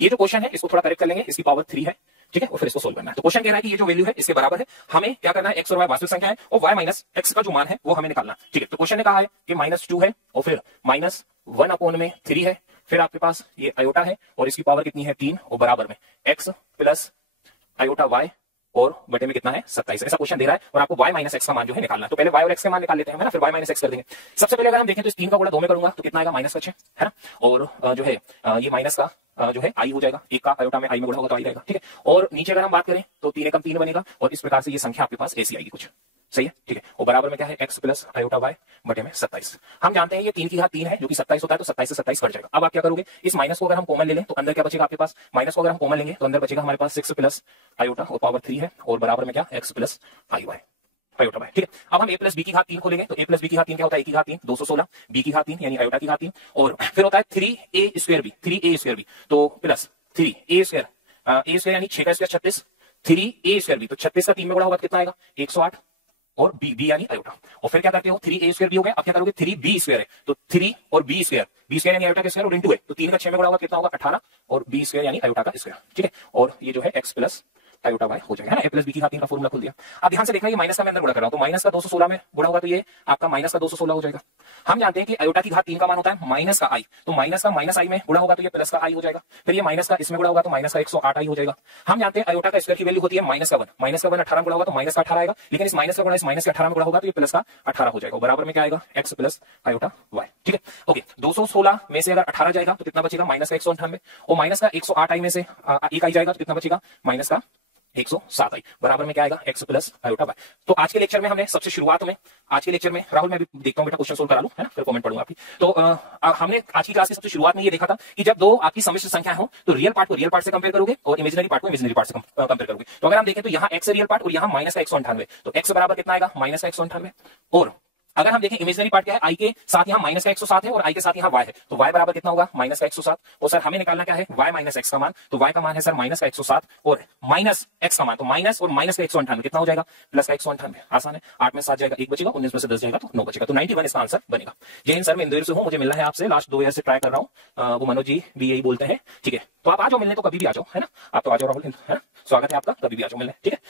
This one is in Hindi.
ये जो क्वेश्चन है इसको थोड़ा करेक्ट कर लेंगे, इसकी पावर 3 है, ठीक है, और फिर इसको सोल्व करना है। तो क्वेश्चन कह रहा है कि ये जो वैल्यू है इसके बराबर है, हमें क्या करना है, एक्स और वाई वास्तविक संख्या है और वाई माइनस एक्स का जो मान है वो हमें निकालना, ठीक है। तो क्वेश्चन ने कहा है कि -2 है और फिर -1/3 है, फिर आपके पास ये आयोटा है और इसकी पावर कितनी है 3 और बराबर में x प्लस आयोटा y और बटे में कितना है 27। ऐसा क्वेश्चन दे रहा है और आपको y माइनस एक्स का मान जो है निकालना है। तो पहले y और x के मान निकाल लेते हैं ना, फिर y माइनस एक्स कर देंगे। सबसे पहले अगर हम देखें तो इस 3 का गुणा 2 में करूंगा तो कितना आएगा -6 है ना, और जो है ये माइनस का जो है आई हो जाएगा, एक का आयोटा में आई में गुणा होगा तो आई रहेगा, ठीक है। और नीचे अगर हम बात करें तो 3 एकम 3 बनेगा और इस प्रकार से ये संख्या आपके पास ऐसी आएगी कुछ, सही है, ठीक है। और बराबर में क्या है x प्लस आयोटा y बटे में 27। हम जानते हैं ये 3 की घात 3 है जो कि 27 होता है, तो 27 से 27 कट जाएगा। अब आप क्या करोगे, इस माइनस को अगर हम कॉमन ले लें तो अंदर क्या बचेगा आपके पास, माइनस को अगर हम कॉमन लेंगे तो अंदर बचेगा हमारे पास 6 प्लस आयोटा और पावर 3 है और बराबर में क्या x प्लस आई वाई आयोटा वाई, ठीक है। अब हम a प्लस बी की घात 3 खोलेंगे तो a प्लस बी की घात 3 क्या होता है, a की घात 3 216, b की घात 3 यानी आयोटा की घात 3 और फिर होता है 3a square b, 3a square b तो plus 3a square, a square यानी 6 का स्क्वायर 36, 3a स्क्वायर b तो 36 का 3 में गुणा होगा कितना आएगा 108 और b यानी आयोटा, और फिर क्या करते हो 3a स्क्वायर b हो गया। अब क्या करोगे 3b स्क्वायर है तो 3 और b स्क्वायर यानी आयोटा का स्क्वायर और इनटू है तो 3 का 6 में गुणा होगा कितना होगा 18 और b स्क्वायर यानी आयोटा का स्क्वायर, ठीक है। और ये जो है x प्लस आयोटा वाई हो जाएगा, है ना, a प्लस बी की घात 3 का फॉर्मूला खोल दिया। अब ध्यान से देखना ये माइनस का मैं अंदर गुणा कर रहा हूं तो माइनस का 216 में गुणा होगा तो ये आपका माइनस का 216 हो जाएगा। हम जानते हैं कि आयोटा की घात 3 का मान होता है माइनस का आई, तो माइनस का माइनस आई में गुणा होगा तो ये प्लस का आई हो जाएगा, फिर ये माइनस का इसमें गुणा होगा तो माइनस का 108 आई हो जाएगा। हम जानते हैं आयोटा का स्क्वायर की वैल्यू होती है माइनस का 1 18 गुणा होगा तो माइनस का 18 आएगा, लेकिन इस माइनस का गुणा इस माइनस के 18 में गुणा होगा तो ये प्लस का 18 हो जाएगा, बराबर में क्या आएगा x प्लस आयोटा y, ठीक है। ओके 216 में से अगर 18 जाएगा तो कितना बचेगा माइनस का 198 और माइनस का 108 आई में से एक आई जाएगा तो कितना बचेगा माइनस का 107 आई, बराबर में क्या आएगा x प्लस आयोटा वाई। तो आज के लेक्चर में हमने सबसे शुरुआत में आज के लेक्चर में राहुल मैं भी देखता हूं बेटा क्वेश्चन सोल्व करा लूं, है ना, फिर कमेंट पढ़ूंगा आपकी। तो हमने आज की क्लास की सबसे शुरुआत में ये देखा था कि जब दो आपकी सम्मिश्र संख्या हो तो रियल पार्ट को रियल पार्ट से कंपेयर करोगे और इमेजिनरी पार्ट को इमेजिनरी पार्ट से कंपेयर करोगे। तो अगर हम देखें तो यहाँ x है रियल पार्ट और यहाँ माइनस का 198 तो x बराबर कितना आएगा माइनस का 198 और अगर हम देखें इमेजिनरी पार्ट क्या है आई के साथ यहाँ माइनस का 107 है और आई के साथ यहाँ y है तो y बराबर कितना होगा माइनस का 107 और सर हमें निकालना क्या है y माइनस x का मान, तो y का मान है सर माइनस का 107 और माइनस x का मान तो माइनस और माइनस का 198 कितना हो जाएगा प्लस का 198, आसान है, 8 में 7 जाएगा 1 बचेगा, 19 में से 10 जाएगा तो 9 बचेगा, तो 91 इसका आंसर बनेगा। जय हिंद सर, मैं इंदौर से हूँ, मुझे मिलना है आपसे, लास्ट 2 ईयर से ट्राई कर रहा हूँ, वो मनोज जी भी यही बोलते हैं, ठीक है। तो आप आ जाओ मिलने, तो कभी भी आ जाओ, है ना, आप तो आ जाओ राहुल, है ना, स्वागत है आपका, कभी भी आ जाओ मिलने, ठीक है।